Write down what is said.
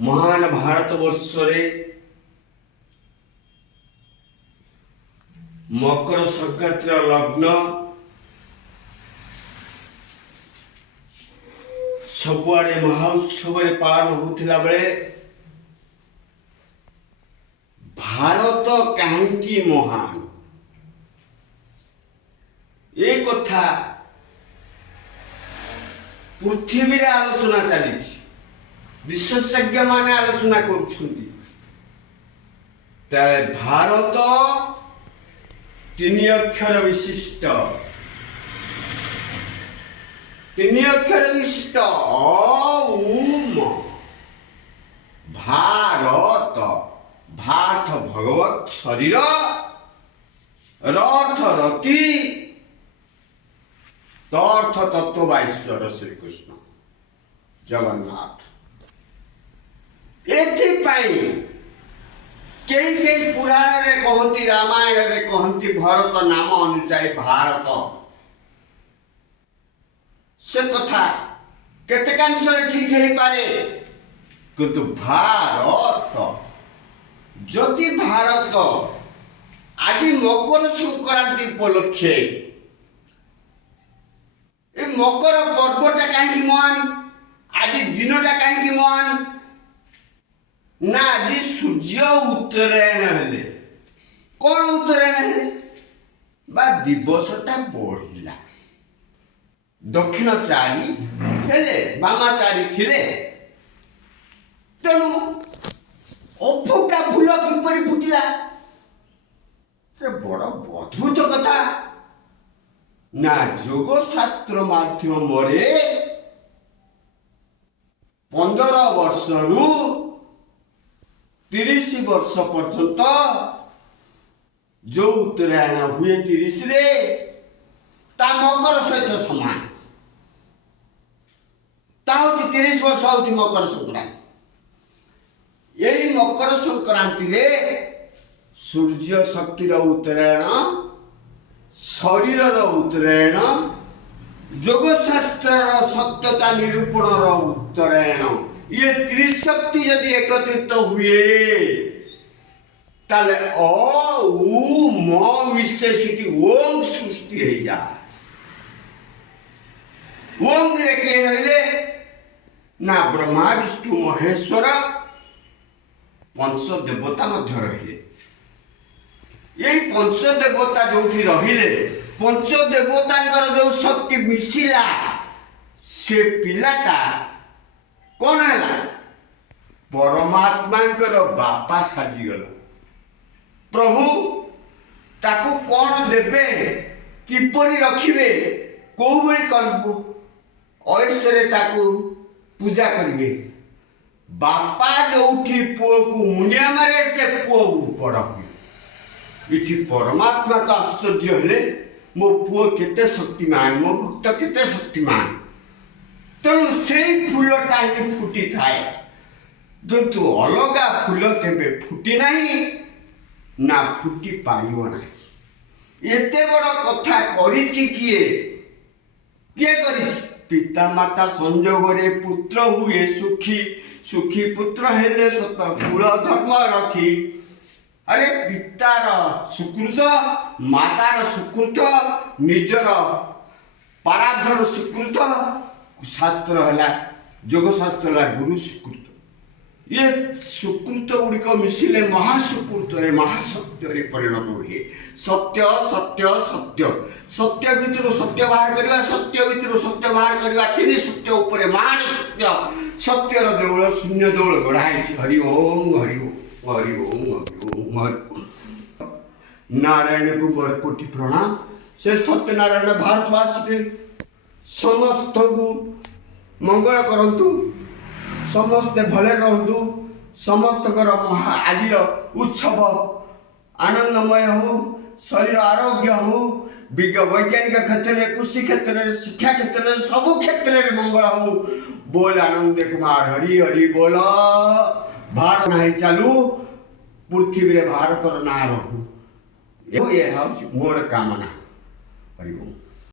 महान भारतवर्ष मकर संक्रांतिर लग्न सबुआड़े महाउत्सव पालन होता बेले भारत कहीं महान ये कथा पृथ्वी रे आलोचना चली विशेषज्ञ माने आलोचना कर भारत तीन अक्षर विशिष्ट ओम भारत भारत भगवत शरीर अर्थ रति तर्थ तत्व ईश्वर श्री कृष्ण जगन्नाथ एथिपाई कई पुराण रे कहती रामायण रे कहती भारत नाम अनुसार भारत से कथा केतेकांश ठीक है पारे किंतु भारत जदि भारत आज मकर संक्रांति उपलक्षे ए मकर पर्वटा कहीं महान आज दिनटा कहीं महान ना आज सूर्य उत्तरायण हेले कौन उत्तरायण हेले बा दिवसटा बढ़िला दक्षिण चारि हेले बामा चारि थिले तेणु अफुटा फूल किपरि फुटिला से बड़ अद्भुत कथा ना योग शास्त्र माध्यम 15 वर्ष रु 30 वर्ष पर्यंत जो उत्तरायण हुए 30 रे ता मकर सहित समान ता 30 वर्ष होची मकर संक्रांति यही मकर संक्रांति रे सूर्य शक्तिर उत्तरायण शरीर उत्तरायण योग शास्त्र सत्यता निरूपण उत्तरायण ये त्रिशक्ति यदि एकत्रित हुए ताले मिसे सिटी ओम सृष्टि है जाए ओम रे के रहले ना ब्रह्मा विष्णु महेश्वर पंच देवता मध्य रहिले यही पंच देवता जो रहिले पंच देवता जो शक्ति मिसिला से पिलाटा कौन है परमात्मा बापा साजिगला प्रभु ताकू कौन देवे किपरि रखिबे को भली करबो ऐसे ताकू पूजा करिवे बापा जोठी पुओ को मुनिया मारे से पुओ बड़ हुए इठी परमात्मा का आश्चर्य हेले मो पुओ केते शक्तिमान मो भक्त केते शक्तिमान तेणु से फूलटा ही फुटी थाए किंतु अलगा फूल केबे फुटी नहीं ना फुटी पाइब ना एते बड़ कथा करिछि किए करिछि पिता माता संजोग रे पुत्र हुए सुखी सुखी पुत्र हेले सत कुल धर्म रखी अरे पितार सुकृत मातार सुकृत निजर पराधर सुकृत शास्त्र है योग शास्त्र है गुरु सुकृत ये सुकृत गुड़िक मिसिले महासुकृत महासत्य परिणत हुए सत्य सत्य सत्य सत्य भितर सत्य बाहर करवा सत्य भितर सत्य बाहर करवा तीन सत्य उपर महान सत्य सत्यर देवल शून्य देवल गढ़ाई हरि ओम हरि ओम हरि ओम हरि ओम हरि नारायण को बर कोटि प्रणाम से सत्यनारायण भारतवासी के समस्त को मंगल करंतु समस्ते भले रहतु समस्त आज उत्सव आनंदमय हो शरीर आरोग्य हो वैज्ञानिक क्षेत्र में कृषि क्षेत्र में शिक्षा क्षेत्र में सबु क्षेत्र में मंगल हो बोल आनंद कुमार हरि हरि बोल भारत नहीं चालू पृथ्वी रे भारतर ना रहू ये मोर कामना हरि ओम।